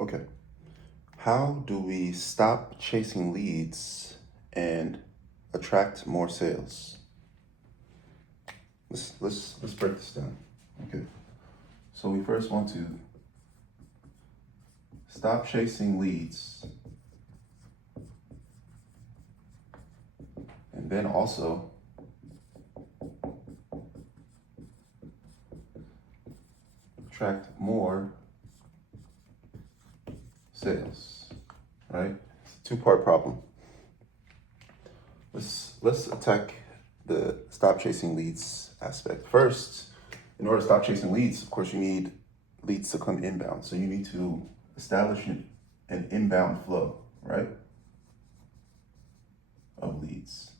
Okay. How do we stop chasing leads and attract more sales? Let's break this down. Okay. So we first want to stop chasing leads, and then also attract more sales. Right? It's a two-part problem. Let's attack the stop chasing leads aspect. First, in order to stop chasing leads, of course, you need leads to come inbound. So you need to establish an inbound flow, right, of leads.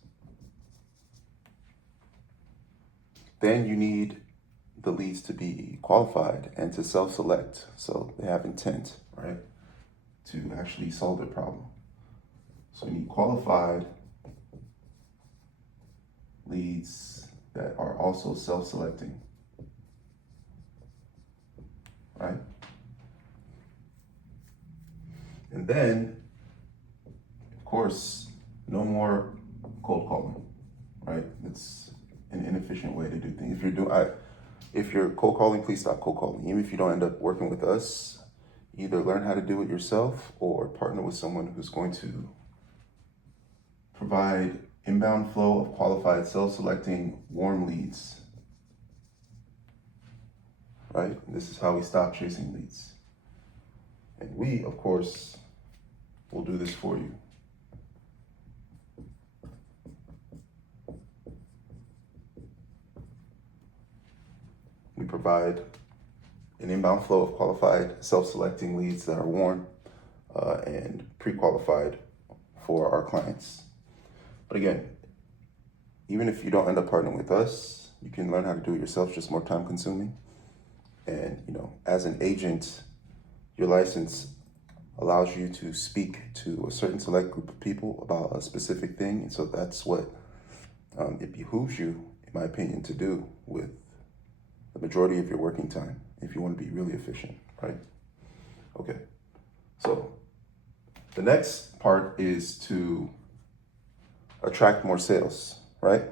Then you need the leads to be qualified and to self-select, so they have intent, right, to actually solve their problem. So you need qualified leads that are also self-selecting, right? And then, of course, no more cold calling, right? It's an inefficient way to do things. If you're cold calling, please stop cold calling. Even if you don't end up working with us, either learn how to do it yourself or partner with someone who's going to provide inbound flow of qualified, self-selecting, warm leads, right? This is how we stop chasing leads. And we, of course, will do this for you. We provide an inbound flow of qualified, self-selecting leads that are warm and pre-qualified for our clients. But again, even if you don't end up partnering with us, you can learn how to do it yourself, just more time consuming. And, as an agent, your license allows you to speak to a certain select group of people about a specific thing. And so that's what it behooves you, in my opinion, to do with the majority of your working time if you want to be really efficient, right? Okay. So the next part is to attract more sales, right?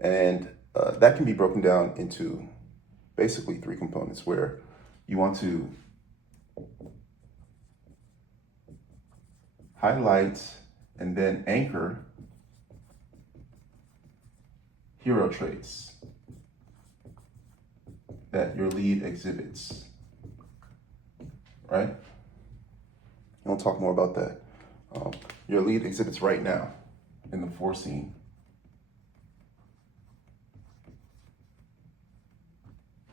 And that can be broken down into basically three components, where you want to highlight and then anchor hero traits that your lead exhibits, right? We'll talk more about that. Your lead exhibits right now in the foreseen.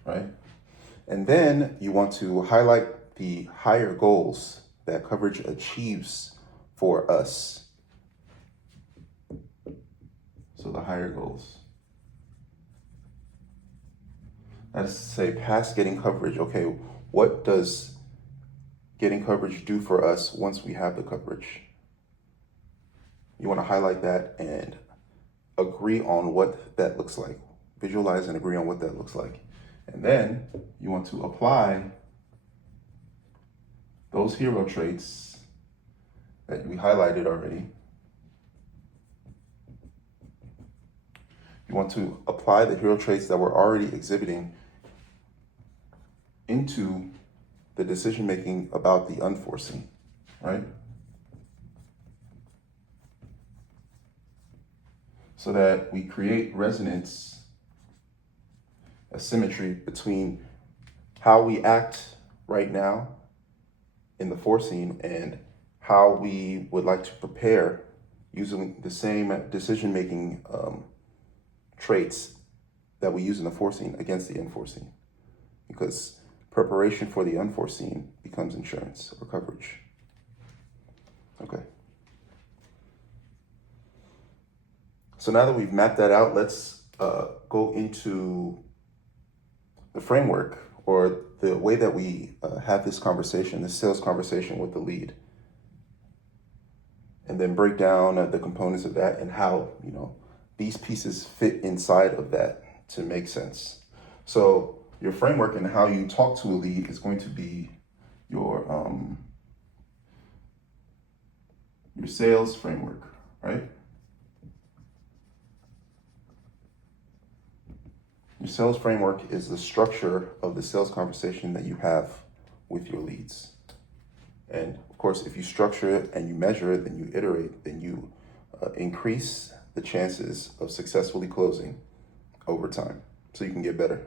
Right? And then you want to highlight the higher goals that coverage achieves for us. So the higher goals. That is to say, past getting coverage. Okay, what does getting coverage do for us once we have the coverage? You want to highlight that and agree on what that looks like. Visualize and agree on what that looks like. And then you want to apply those hero traits that we highlighted already. You want to apply the hero traits that we're already exhibiting into the decision making about the unforeseen, right? So that we create resonance, a symmetry between how we act right now in the foreseen and how we would like to prepare using the same decision-making traits that we use in the foreseen against the unforeseen. Because preparation for the unforeseen becomes insurance or coverage. Okay. So now that we've mapped that out, let's go into the framework or the way that we have this conversation, this sales conversation with the lead, and then break down the components of that and how, these pieces fit inside of that to make sense. So your framework and how you talk to a lead is going to be your your sales framework, right? Your sales framework is the structure of the sales conversation that you have with your leads. And of course, if you structure it and you measure it, then you iterate, then you increase the chances of successfully closing over time so you can get better.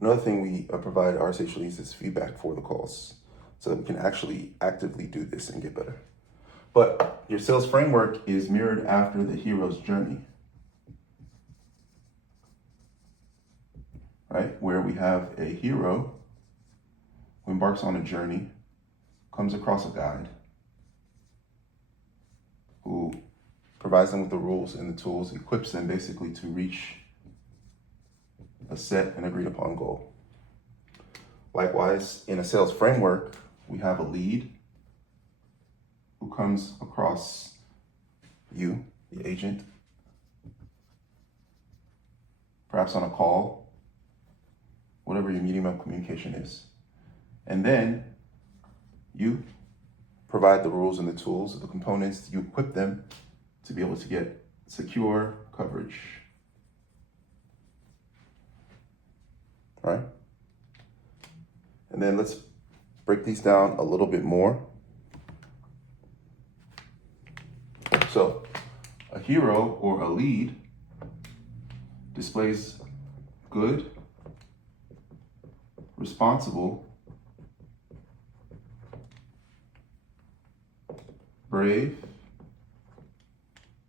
Another thing we provide RSH leads is feedback for the calls so that we can actually actively do this and get better. But your sales framework is mirrored after the hero's journey, right? Where we have a hero who embarks on a journey, comes across a guide who provides them with the rules and the tools, equips them basically to reach a set and agreed upon goal. Likewise, in a sales framework, we have a lead who comes across you, the agent, perhaps on a call, whatever your medium of communication is. And then you provide the rules and the tools, the components, you equip them to be able to get secure coverage. Right? And then let's break these down a little bit more. So, a hero or a lead displays good, responsible, brave,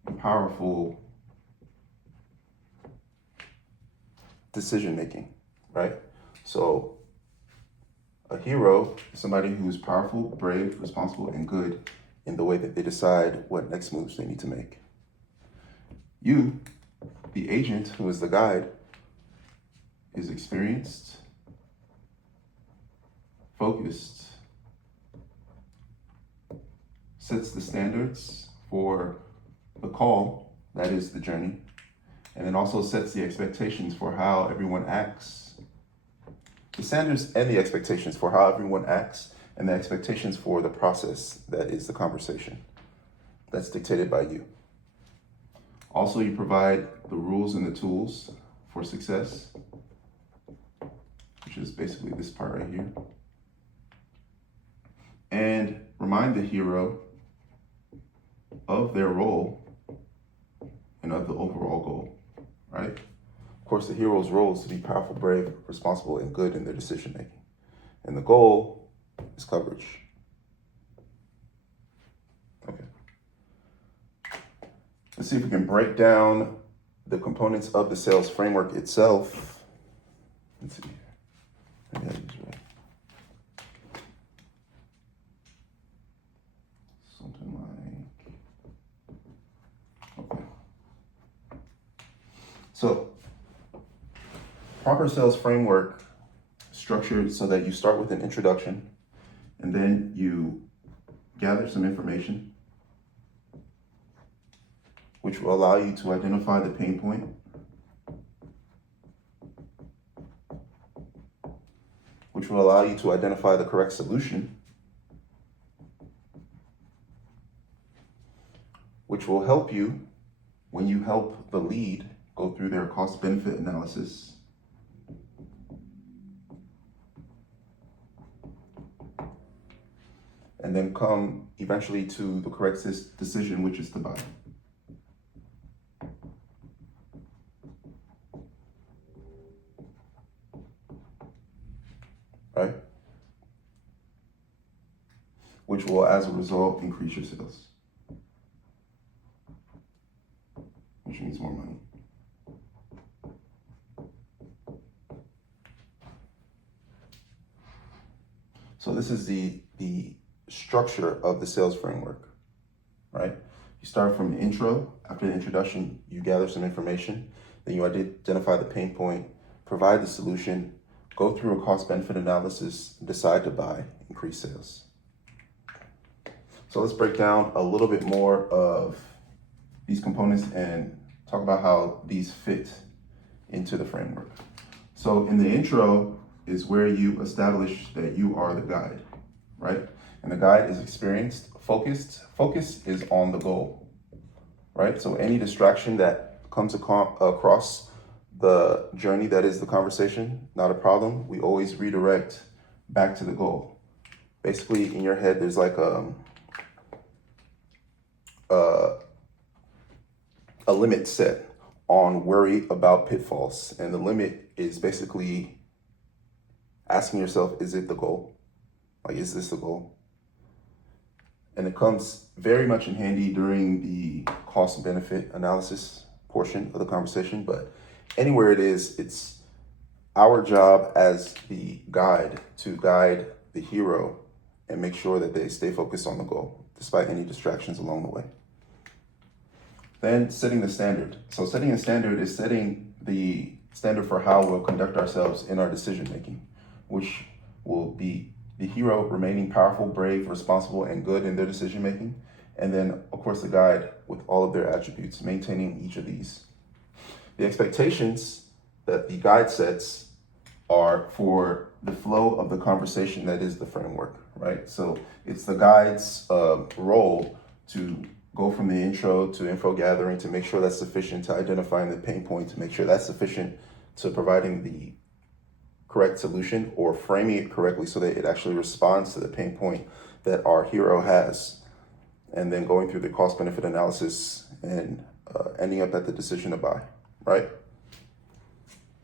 and powerful decision making, right? So a hero is somebody who is powerful, brave, responsible, and good in the way that they decide what next moves they need to make. You, the agent who is the guide, is experienced, focused, sets the standards for the call, that is the journey, and then also sets the expectations for how everyone acts. The standards and the expectations for how everyone acts, and the expectations for the process that is the conversation. That's dictated by you. Also, you provide the rules and the tools for success, which is basically this part right here. And remind the hero of their role and of the overall goal, right? Of course, the hero's role is to be powerful, brave, responsible, and good in their decision making. And the goal is coverage. Okay. Let's see if we can break down the components of the sales framework itself. Let's see. Maybe I use right. Something like, okay. So, proper sales framework structured so that you start with an introduction and then you gather some information which will allow you to identify the pain point, which will allow you to identify the correct solution, which will help you when you help the lead go through their cost-benefit analysis, and then come eventually to the correct decision, which is to buy. Right? Which will, as a result, increase your sales, which means more money. So this is the structure of the sales framework, right? You start from the intro. After the introduction, you gather some information. Then you identify the pain point, provide the solution, go through a cost-benefit analysis, decide to buy, increase sales. So let's break down a little bit more of these components and talk about how these fit into the framework. So in the intro is where you establish that you are the guide, right? And the guide is experienced, focused. Focus is on the goal, right? So any distraction that comes across the journey that is the conversation, not a problem. We always redirect back to the goal. Basically, in your head, there's like a limit set on worry about pitfalls. And the limit is basically asking yourself, is it the goal? Like, is this the goal? And it comes very much in handy during the cost and benefit analysis portion of the conversation. But anywhere it is, it's our job as the guide to guide the hero and make sure that they stay focused on the goal, despite any distractions along the way. Then setting the standard. So setting a standard is setting the standard for how we'll conduct ourselves in our decision making, which will be the hero remaining powerful, brave, responsible, and good in their decision making. And then, of course, the guide with all of their attributes, maintaining each of these. The expectations that the guide sets are for the flow of the conversation that is the framework, right? So it's the guide's role to go from the intro to info gathering to make sure that's sufficient to identifying the pain point, to make sure that's sufficient to providing the correct solution or framing it correctly so that it actually responds to the pain point that our hero has. And then going through the cost benefit analysis and ending up at the decision to buy, right?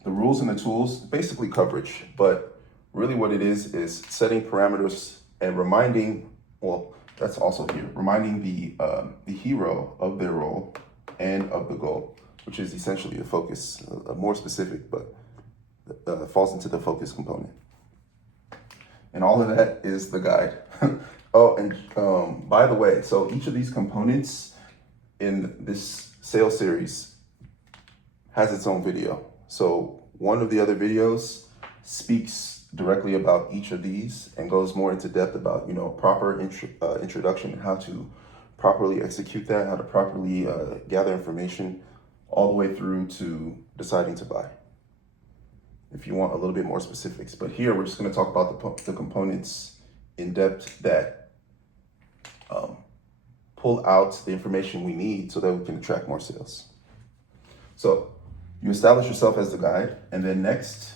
The rules and the tools, basically coverage, but really what it is setting parameters and reminding, well, that's also here, reminding the hero of their role and of the goal, which is essentially the focus, more specific, but falls into the focus component. And all of that is the guide. Oh, and by the way, so each of these components in this sales series has its own video. So one of the other videos speaks directly about each of these and goes more into depth about, proper introduction and how to properly execute that, how to properly gather information all the way through to deciding to buy, if you want a little bit more specifics. But here we're just going to talk about the components in depth that pull out the information we need so that we can attract more sales. So you establish yourself as the guide, and then next,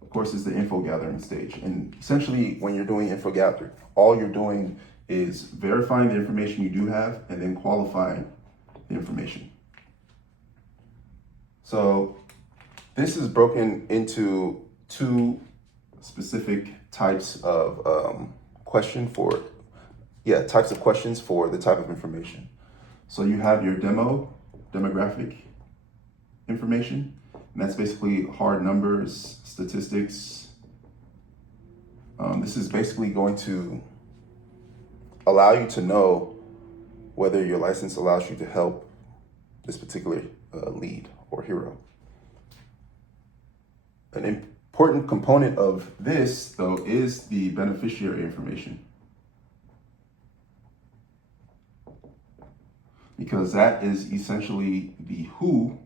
of course, is the info gathering stage. And essentially, when you're doing info gathering, all you're doing is verifying the information you do have and then qualifying the information. So this is broken into two specific types of types of questions for the type of information. So you have your demographic information, and that's basically hard numbers, statistics. This is basically going to allow you to know whether your license allows you to help this particular lead or hero. An important component of this, though, is the beneficiary information, because that is essentially the who,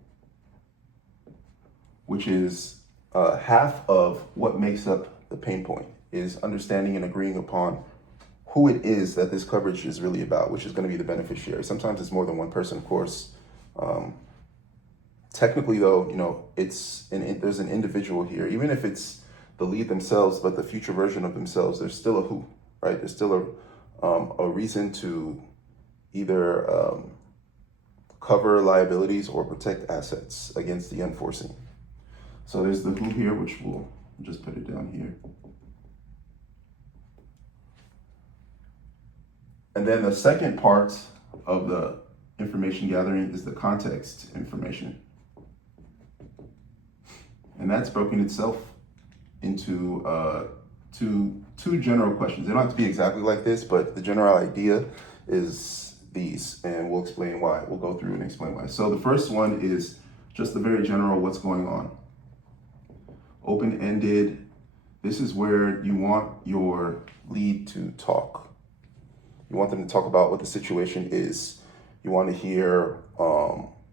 which is half of what makes up the pain point, is understanding and agreeing upon who it is that this coverage is really about, which is going to be the beneficiary. Sometimes it's more than one person, of course. Technically, though, there's an individual here. Even if it's the lead themselves, but the future version of themselves, there's still a who, right? There's still a reason to either cover liabilities or protect assets against the unforeseen. So there's the who here, which we'll just put it down here. And then the second part of the information gathering is the context information. And that's broken itself into two general questions. They don't have to be exactly like this, but the general idea is these, and we'll explain why. We'll go through and explain why. So the first one is just the very general, what's going on. Open-ended. This is where you want your lead to talk. You want them to talk about what the situation is. You want to hear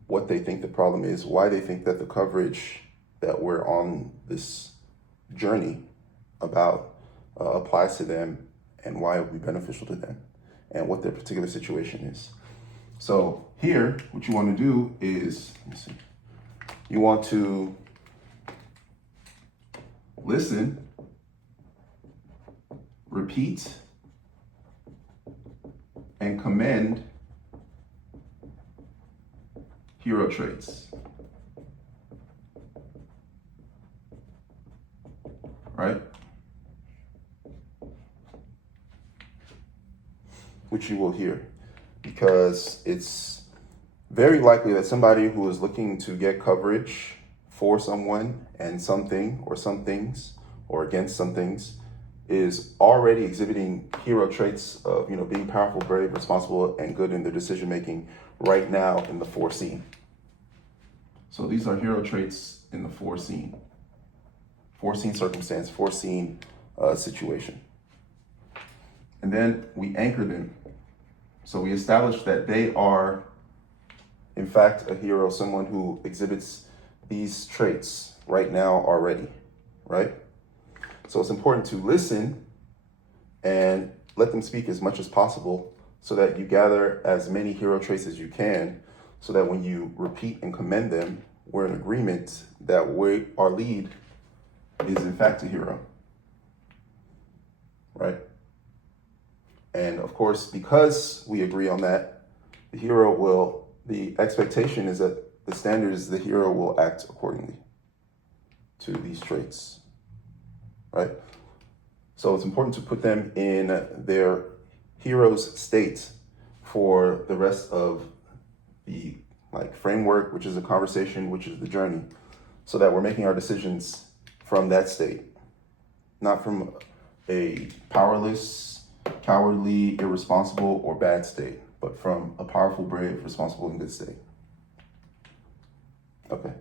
what they think the problem is, why they think that the coverage that we're on this journey about applies to them, and why it would be beneficial to them and what their particular situation is. So here, what you want to do is, let me see, you want to listen, repeat, and commend hero traits. Right? Which you will hear, because it's very likely that somebody who is looking to get coverage for someone and something or some things or against some things is already exhibiting hero traits of, being powerful, brave, responsible, and good in their decision making right now in the foreseen. So these are hero traits in the foreseen circumstance, foreseen situation. And then we anchor them. So we establish that they are, in fact, a hero, someone who exhibits these traits right now already, right? So it's important to listen and let them speak as much as possible so that you gather as many hero traits as you can, so that when you repeat and commend them, we're in agreement that our lead is in fact a hero, right? And of course, because we agree on that, the expectation is that the standard is the hero will act accordingly to these traits, right? So it's important to put them in their hero's state for the rest of the framework, which is a conversation, which is the journey, so that we're making our decisions from that state, not from a powerless, cowardly, irresponsible, or bad state, but from a powerful, brave, responsible, and good state. Okay.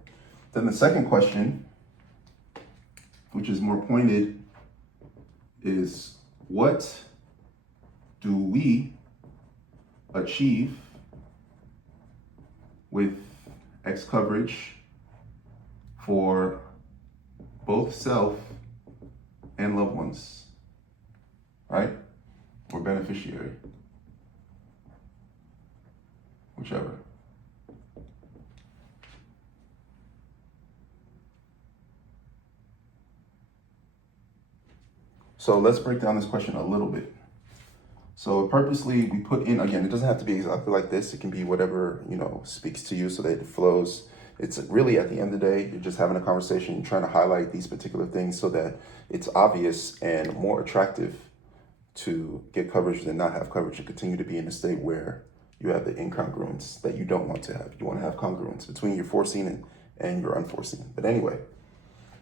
Then the second question, which is more pointed, is what do we achieve with X coverage for both self and loved ones, right? Or beneficiary, whichever. So let's break down this question a little bit. So purposely we put in, again, it doesn't have to be exactly like this. It can be whatever, speaks to you so that it flows. It's really, at the end of the day, you're just having a conversation, you're trying to highlight these particular things so that it's obvious and more attractive to get coverage than not have coverage and continue to be in a state where you have the incongruence that you don't want to have. You want to have congruence between your foreseen and your unforeseen. But anyway,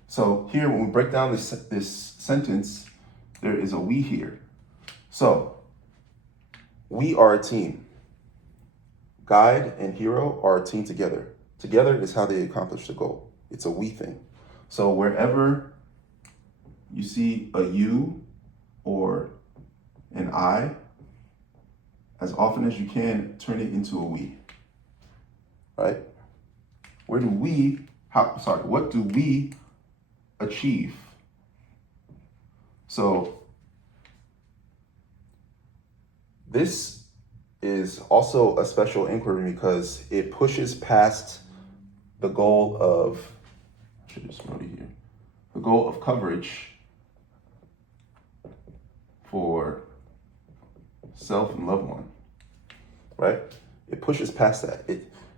so here, when we break down this sentence, there is a we here. So we are a team. Guide and hero are a team together. Together is how they accomplish the goal. It's a we thing. So wherever you see a you or an I, as often as you can, turn it into a we, right? What do we achieve? So this is also a special inquiry because it pushes past the goal of, I should just wrote it here, the goal of coverage for self and loved one, right? It pushes past that.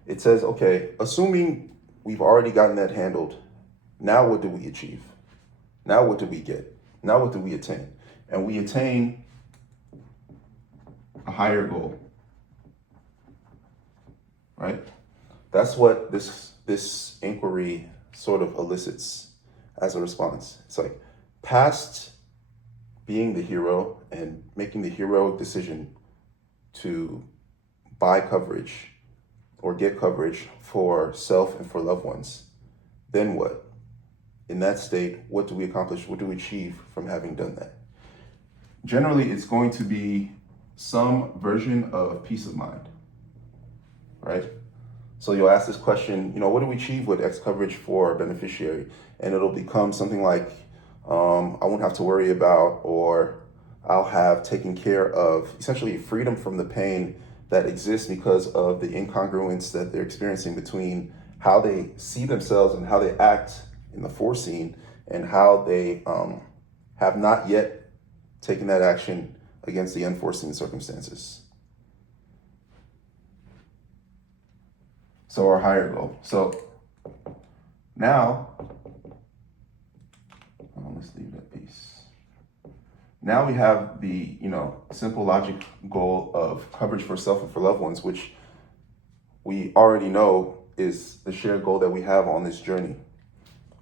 It says, okay, assuming we've already gotten that handled, now what do we achieve? Now what do we get? Now what do we attain? And we attain a higher goal, right? That's what this inquiry sort of elicits as a response. It's like past being the hero and making the heroic decision to buy coverage or get coverage for self and for loved ones. Then what? In that state, what do we accomplish? What do we achieve from having done that? Generally, it's going to be some version of peace of mind, right? So you'll ask this question, what do we achieve with X coverage for a beneficiary? And it'll become something like, I won't have to worry about, or I'll have taken care of essentially freedom from the pain that exists because of the incongruence that they're experiencing between how they see themselves and how they act in the foreseen and how they have not yet taken that action against the unforeseen circumstances. So our higher goal. So now, let's leave that piece. Now we have the, simple logic goal of coverage for self and for loved ones, which we already know is the shared goal that we have on this journey.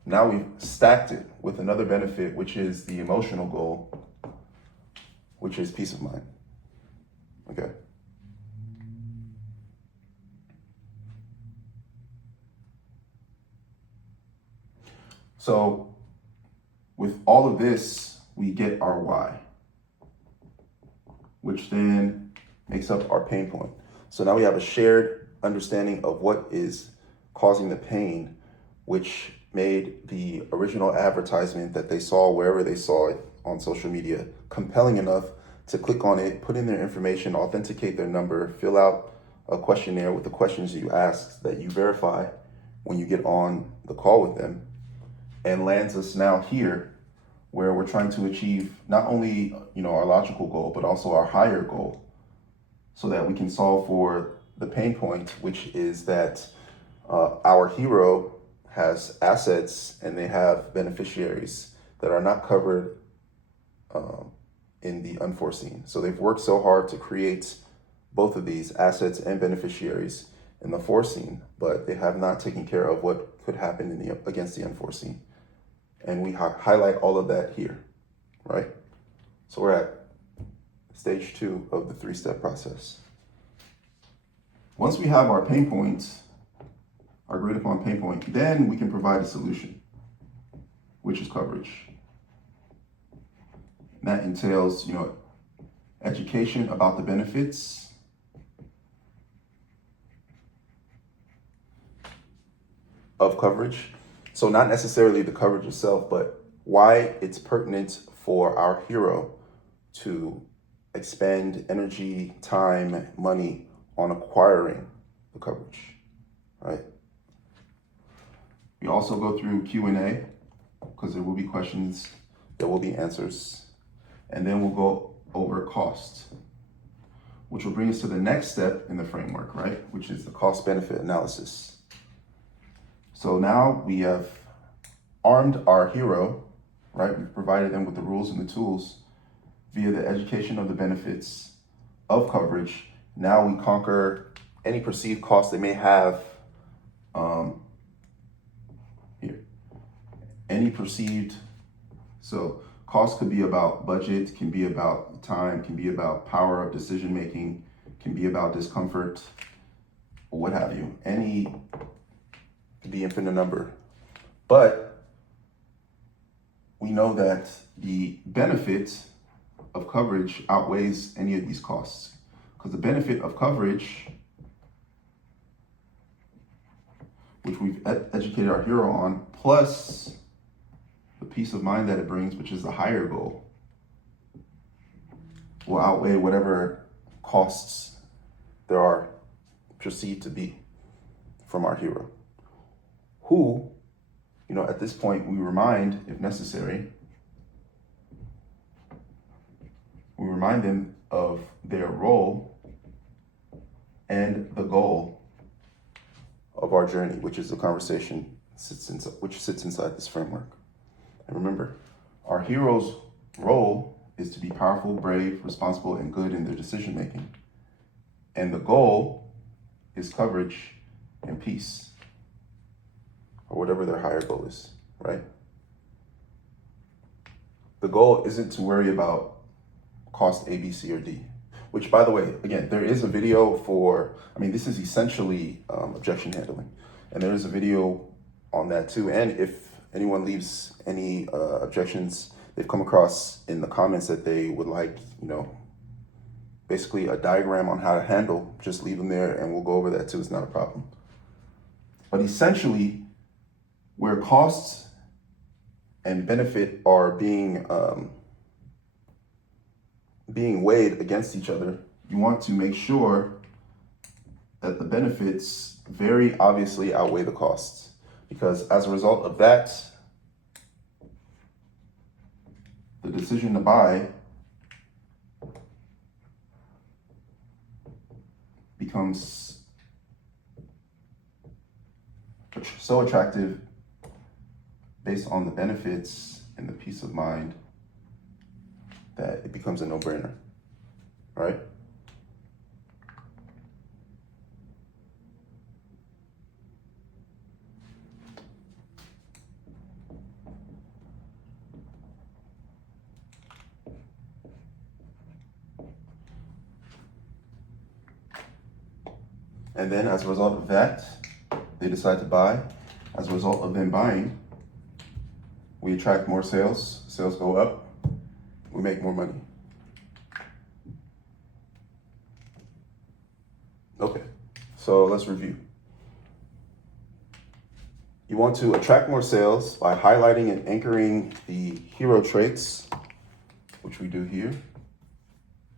Now we've stacked it with another benefit, which is the emotional goal, which is peace of mind. Okay. So with all of this, we get our why, which then makes up our pain point. So now we have a shared understanding of what is causing the pain, which made the original advertisement that they saw wherever they saw it on social media compelling enough to click on it, put in their information, authenticate their number, fill out a questionnaire with the questions you ask that you verify when you get on the call with them, and lands us now here where we're trying to achieve not only our logical goal, but also our higher goal, so that we can solve for the pain point, which is that our hero has assets and they have beneficiaries that are not covered in the unforeseen. So they've worked so hard to create both of these assets and beneficiaries in the foreseen, but they have not taken care of what could happen against the unforeseen. And we highlight all of that here, right? So we're at stage 2 of the 3-step process. Once we have our pain points, our agreed upon pain point, then we can provide a solution, which is coverage. And that entails, education about the benefits of coverage. So not necessarily the coverage itself, but why it's pertinent for our hero to expend energy, time, money on acquiring the coverage, right? We also go through Q&A because there will be questions, there will be answers, and then we'll go over cost, which will bring us to the next step in the framework, right? Which is the cost-benefit analysis. So now we have armed our hero, right? We've provided them with the rules and the tools via the education of the benefits of coverage. Now we conquer any perceived cost they may have here. Any perceived, so cost could be about budget, can be about time, can be about power of decision making, can be about discomfort, or what have you. Any could be infinite number. But we know that the benefit of coverage outweighs any of these costs, because the benefit of coverage, which we've educated our hero on, plus the peace of mind that it brings, which is the higher goal, will outweigh whatever costs there are perceived to be from our hero, who, at this point, we remind, if necessary, we remind them of their role and the goal of our journey, which is the conversation which sits inside this framework. And remember, our hero's role is to be powerful, brave, responsible, and good in their decision making. And the goal is coverage and peace, or whatever their higher goal is, right? The goal isn't to worry about cost A, B, C, or D, which, by the way, again, there is a video this is essentially objection handling. And there is a video on that too. And if anyone leaves any objections they've come across in the comments that they would like, basically a diagram on how to handle, just leave them there and we'll go over that too. It's not a problem. But essentially, where costs and benefit are being being weighed against each other, you want to make sure that the benefits very obviously outweigh the costs. Because as a result of that, the decision to buy becomes so attractive based on the benefits and the peace of mind that it becomes a no-brainer, right? And then as a result of that, they decide to buy. As a result of them buying, we attract more sales. Sales go up. We make more money. Okay, so let's review. You want to attract more sales by highlighting and anchoring the hero traits, which we do here,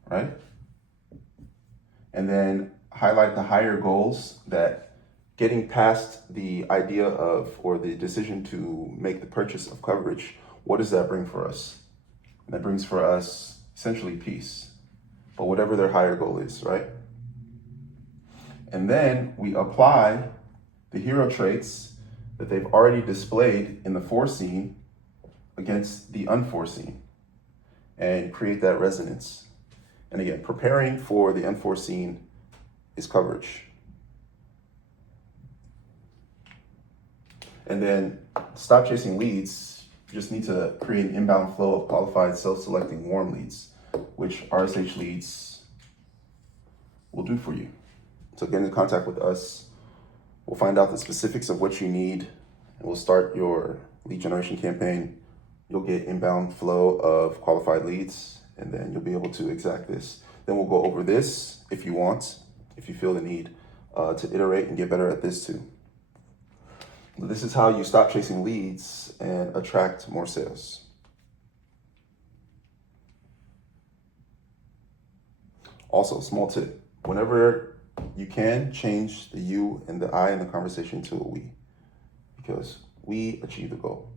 right? And then highlight the higher goals, that getting past the idea of, or the decision to make the purchase of coverage, what does that bring for us? That brings for us essentially peace, but whatever their higher goal is, right? And then we apply the hero traits that they've already displayed in the foreseen against the unforeseen and create that resonance. And again, preparing for the unforeseen is coverage. And then stop chasing leads. You just need to create an inbound flow of qualified self-selecting warm leads, which RSH leads will do for you. So get in contact with us. We'll find out the specifics of what you need, and we'll start your lead generation campaign. You'll get inbound flow of qualified leads, and then you'll be able to exact this. Then we'll go over this if you want, if you feel the need to iterate and get better at this too. This is how you stop chasing leads and attract more sales. Also, small tip, whenever you can, change the you and the I in the conversation to a we, because we achieve the goal.